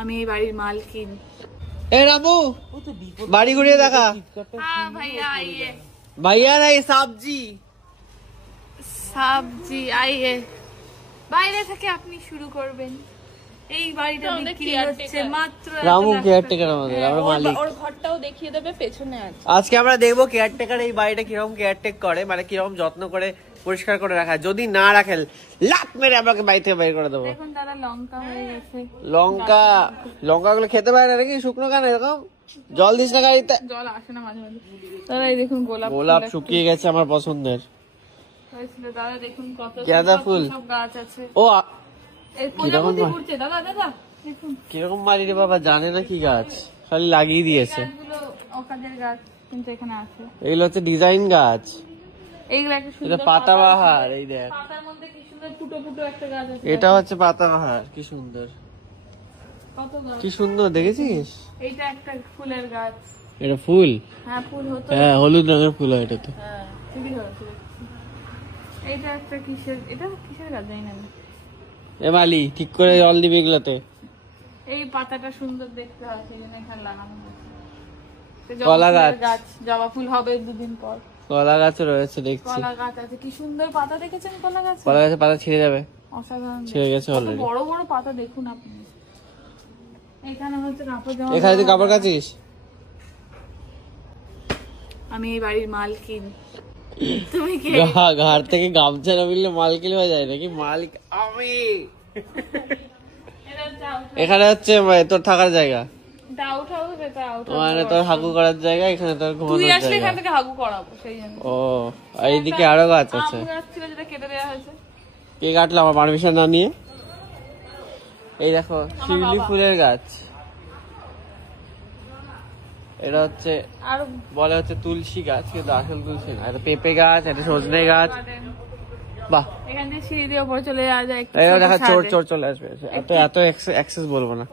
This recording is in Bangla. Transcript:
আমি এই বাড়ির মালকিন। ए रामू बाड़ी घुरिए देखा हाँ भैया आइए। भैया नहीं सब्जी सब्जी आइए। বাইরে থেকে আপনি শুরু করবেন। এই বাড়িটা বিক্রি হচ্ছে মাত্র রামু কেয়ারটেকার আমাদের, আমরা মালিক। ওর ঘরটাও দেখিয়ে দেবে, পেছনে আছে। আজকে আমরা দেখবো কেয়ারটেকার এই বাড়িটা কিরকম কেয়ারটেক করে, মানে কিরকম যত্ন করে পরিষ্কার করে রাখা। যদি না রাখেন লাত মেরে আপনাকে বাড়ি থেকে বাইর করে দেবো। দেখুন দাদা লঙ্কা হয়ে গেছে। লঙ্কাগুলো খেতে পারে না নাকি? শুকনো কেন এরকম? জল দিস না গাড়িতে? জল আসে না মাঝে মাঝে। দাদা এই দেখুন গোলাপ শুকিয়ে গেছে আমার পছন্দের। দাদা দেখুন কত গাঁদা ফুল সব গাছ আছে। ও প্রজাপতি উঠছে দাদা। দাদা দেখুন কিরকম মারি রে বাবা, জানে না কি গাছ, খালি লাগিয়ে দিয়েছে। গাছগুলো অকাজের গাছ কিন্তু এখানে আছে। এগুলো হচ্ছে ডিজাইন গাছ, এইগুলো একটা সুন্দর এটা পাতাবাহার। এই দেখ পাতার মধ্যে কি সুন্দর ফুটো ফুটো একটা গাছ আছে। এটা হচ্ছে পাতাবাহার, কি সুন্দর, কত গাছ, কি সুন্দর দেখেছিস? এইটা একটা ফুলের গাছ। এটা ফুল? হ্যাঁ ফুল হতো। হ্যাঁ হলুদ রঙের ফুল হয় এটা তো। হ্যাঁ ঠিকই ধরেছো। এইটা একটা কিসের, এটা কিসের গাছ জানি না। এ মালি ঠিক করে জল দিবি এগুলোতে। এই পাতাটা সুন্দর দেখতে হয় সেজন্য এখানে লাগানো হয়েছে। কলা গাছ, জবা ফুল হবে দুদিন পর। কলা গাছও রয়েছে দেখছি। কলা গাছ আছে, কি সুন্দর পাতা দেখেছেন কলা গাছ? কলা গাছের পাতা ছিঁড়ে যাবে, অসাধারণ, ছিঁড়ে গেছে অলরেডি। বড় বড় পাতা দেখুন আপনি। এখানে হচ্ছে কাপড় জামা। এখানে তুই কাপড় কাচিস? আমি এই বাড়ির মালকিন। তুমি কে? ঘর থেকে গামছা না মিললে মালকিন হয়ে যায় নাকি? মালিক আমি। এখানে হচ্ছে তোর থাকার জায়গা, মানে তোর হাগু করার জায়গা, এখানে তোর ঘুমানোর জায়গা। এখান থেকে হাগু করাবো সেই জন্য। ও আর এইদিকে আরো গাছ আছে। যেটা কেটে দেওয়া হয়েছে। কে কাটলো আমার পারমিশন না নিয়ে? এই দেখো শিউলি ফুলের গাছ, এটা হচ্ছে আর বলে হচ্ছে তুলসী গাছ, কিন্তু আসল তুলসী না, এটা পেঁপে গাছ, এটা সজনে গাছ। বাহ, এখান থেকে সিঁড়ি দিয়ে উপরে চলে যাওয়া যায়। দেখা চোর চলে আসবে, এত অ্যাক্সেস বলবো না।